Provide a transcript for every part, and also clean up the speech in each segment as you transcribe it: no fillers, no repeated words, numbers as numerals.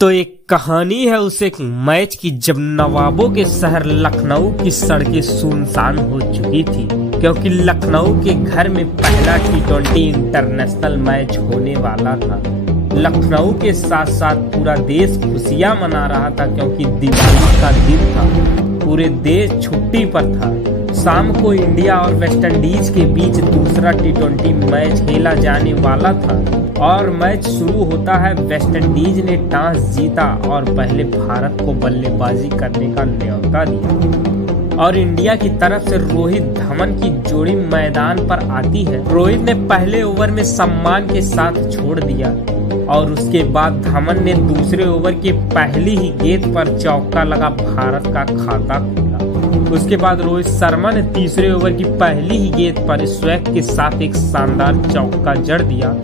तो एक कहानी है उस एक मैच की जब नवाबों के शहर लखनऊ की सड़कें सुनसान हो चुकी थी, क्योंकि लखनऊ के घर में पहला T20 इंटरनेशनल मैच होने वाला था। लखनऊ के साथ साथ पूरा देश खुशियां मना रहा था, क्योंकि दिवाली का दिन था। पूरे देश छुट्टी पर था। शाम को इंडिया और वेस्ट इंडीज के बीच दूसरा T20 मैच खेला जाने वाला था और मैच शुरू होता है। वेस्ट इंडीज ने टॉस जीता और पहले भारत को बल्लेबाजी करने का न्योता दिया और इंडिया की तरफ से रोहित धवन की जोड़ी मैदान पर आती है। रोहित ने पहले ओवर में सम्मान के साथ छोड़ दिया और उसके बाद धवन ने दूसरे ओवर की पहली ही गेंद पर चौका लगा भारत का खाता खोला। उसके बाद रोहित शर्मा ने तीसरे ओवर की पहली ही गेंद पर स्वैग के साथ एक शानदार चौका जड़ दिया।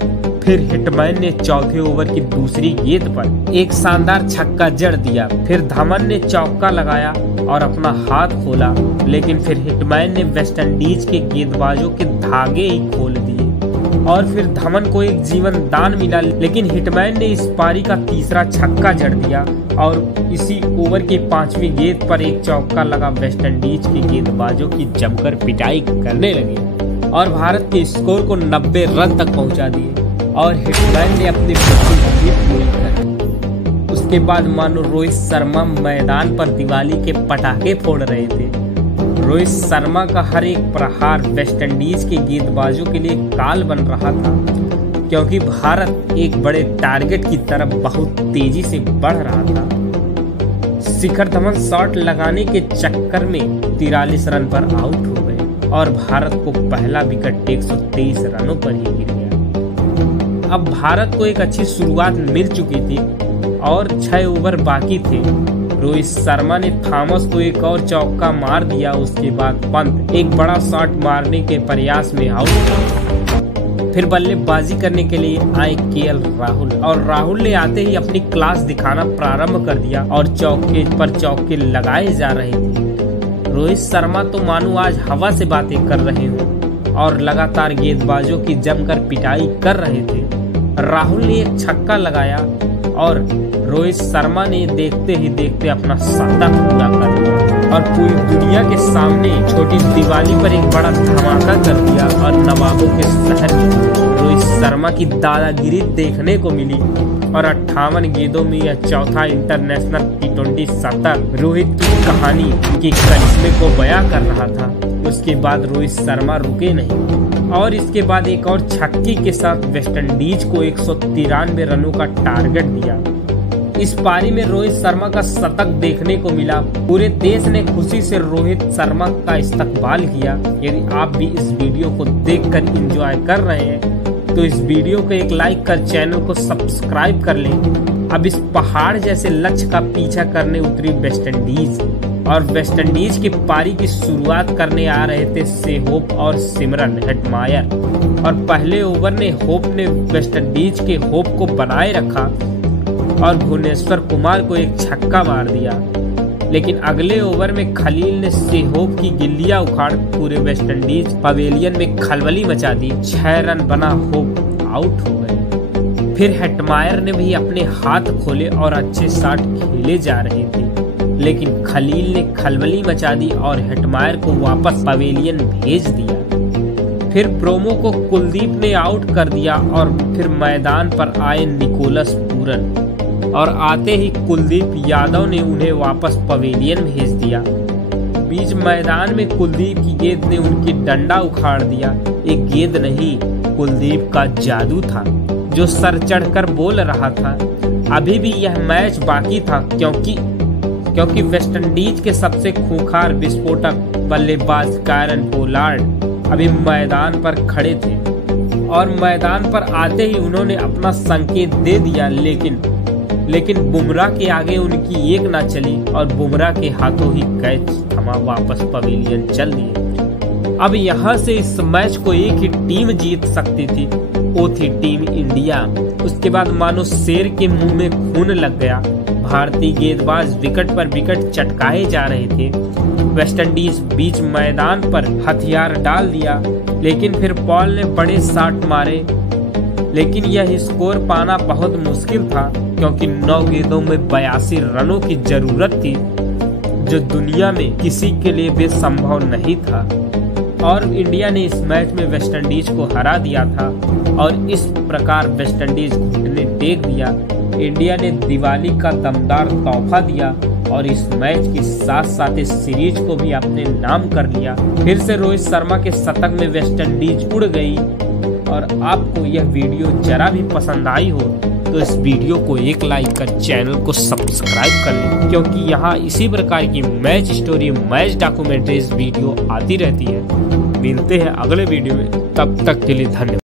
फिर हिटमैन ने चौथे ओवर की दूसरी गेंद पर एक शानदार छक्का जड़ दिया। फिर धवन ने चौका लगाया और अपना हाथ खोला, लेकिन फिर हिटमैन ने वेस्ट इंडीज के गेंदबाजों के धागे ही खोल दिए और फिर धवन को एक जीवन दान मिला। लेकिन हिटमैन ने इस पारी का तीसरा छक्का जड़ दिया और इसी ओवर की पांचवी गेंद पर एक चौका लगा। वेस्ट इंडीज के गेंदबाजों की जमकर पिटाई करने लगे और भारत के स्कोर को 90 रन तक पहुंचा दिए और हिटमैन ने अपनी पूरी कर। उसके बाद मानो रोहित शर्मा मैदान पर दिवाली के पटाखे फोड़ रहे थे। रोहित शर्मा का हर एक प्रहार वेस्ट इंडीज के गेंदबाजों के लिए काल बन रहा था, क्योंकि भारत एक बड़े टारगेट की तरफ बहुत तेजी से बढ़ रहा था। शिखर धवन शॉट लगाने के चक्कर में 43 रन पर आउट हो गए और भारत को पहला विकेट 123 रनों पर ही गिर गया। अब भारत को एक अच्छी शुरुआत मिल चुकी थी और 6 ओवर बाकी थे। रोहित शर्मा ने थॉमस को एक और चौका मार दिया। उसके बाद पंत एक बड़ा शॉट मारने के प्रयास में आउट हुआ। फिर बल्लेबाजी करने के लिए आए केएल राहुल और राहुल ने आते ही अपनी क्लास दिखाना प्रारंभ कर दिया और चौके पर चौके लगाए जा रहे थे। रोहित शर्मा तो मानो आज हवा से बातें कर रहे हों और लगातार गेंदबाजों की जमकर पिटाई कर रहे थे। राहुल ने एक छक्का लगाया और रोहित शर्मा ने देखते ही देखते अपना शतक पूरा कर दिया और पूरी दुनिया के सामने छोटी दिवाली पर एक बड़ा धमाका कर दिया और नवाबों के शहर में रोहित शर्मा की दादागिरी देखने को मिली और 58 गेंदों में यह चौथा इंटरनेशनल T20 शतक रोहित की कहानी की करिश्मे को बयां कर रहा था। उसके बाद रोहित शर्मा रुके नहीं और इसके बाद एक और छक्के के साथ वेस्ट इंडीज को 193 रनों का टारगेट दिया। इस पारी में रोहित शर्मा का शतक देखने को मिला। पूरे देश ने खुशी से रोहित शर्मा का इस्तकबाल किया। यदि आप भी इस वीडियो को देखकर एंजॉय कर रहे हैं तो इस वीडियो को एक लाइक कर चैनल को सब्सक्राइब कर लें। अब इस पहाड़ जैसे लक्ष्य का पीछा करने उतरी वेस्ट इंडीज और वेस्ट इंडीज की पारी की शुरुआत करने आ रहे थे सेहोप और सिमरन हेटमायर और पहले ओवर ने होप ने वेस्ट इंडीज के होप को बनाए रखा और भुवनेश्वर कुमार को एक छक्का मार दिया। लेकिन अगले ओवर में खलील ने सेहोप की गिल्लियां उखाड़ पूरे वेस्ट इंडीज पवेलियन में खलबली मचा दी। 6 रन बना होप आउट हो गए। फिर हेटमायर ने भी अपने हाथ खोले और अच्छे शॉट खेले जा रहे थे, लेकिन खलील ने खलबली मचा दी और हेटमायर को वापस पवेलियन भेज दिया। फिर ब्रोमो को कुलदीप ने आउट कर दिया और फिर मैदान पर आए निकोलस पूरन और आते ही कुलदीप यादव ने उन्हें वापस पवेलियन भेज दिया। बीच मैदान में कुलदीप की गेंद ने उनकी डंडा उखाड़ दिया। एक गेंद नहीं, कुलदीप का जादू था जो सर चढ़कर बोल रहा था। अभी भी यह मैच बाकी था, क्योंकि वेस्ट इंडीज के सबसे खूंखार विस्फोटक बल्लेबाज कायरन पोलार्ड अभी मैदान पर खड़े थे और मैदान पर आते ही उन्होंने अपना संकेत दे दिया। लेकिन बुमराह के आगे उनकी एक ना चली और बुमराह के हाथों ही कैच थमा वापस पवेलियन चल दिए। अब यहाँ से इस मैच को एक ही टीम जीत सकती थी, वो थी टीम इंडिया। उसके बाद मानो शेर के मुंह में खून लग गया। भारतीय गेंदबाज विकेट पर विकेट चटकाए जा रहे थे। वेस्ट इंडीज बीच मैदान पर हथियार डाल दिया, लेकिन फिर पॉल ने बड़े शॉट मारे, लेकिन यह स्कोर पाना बहुत मुश्किल था। क्योंकि 9 गेंदों में 82 रनों की जरूरत थी, जो दुनिया में किसी के लिए भी संभव नहीं था। और इंडिया ने इस मैच में वेस्टइंडीज को हरा दिया था और इस प्रकार वेस्टइंडीज घुटने टेक दिया। इंडिया ने दिवाली का दमदार तोहफा दिया और इस मैच के साथ साथ इस सीरीज को भी अपने नाम कर लिया। फिर से रोहित शर्मा के शतक में वेस्टइंडीज उड़ गई। और आपको यह वीडियो जरा भी पसंद आई हो तो इस वीडियो को एक लाइक कर चैनल को सब्सक्राइब कर लें, क्योंकि यहाँ इसी प्रकार की match story, match documentaries video आती रहती है। मिलते हैं अगले वीडियो में, तब तक के लिए धन्यवाद।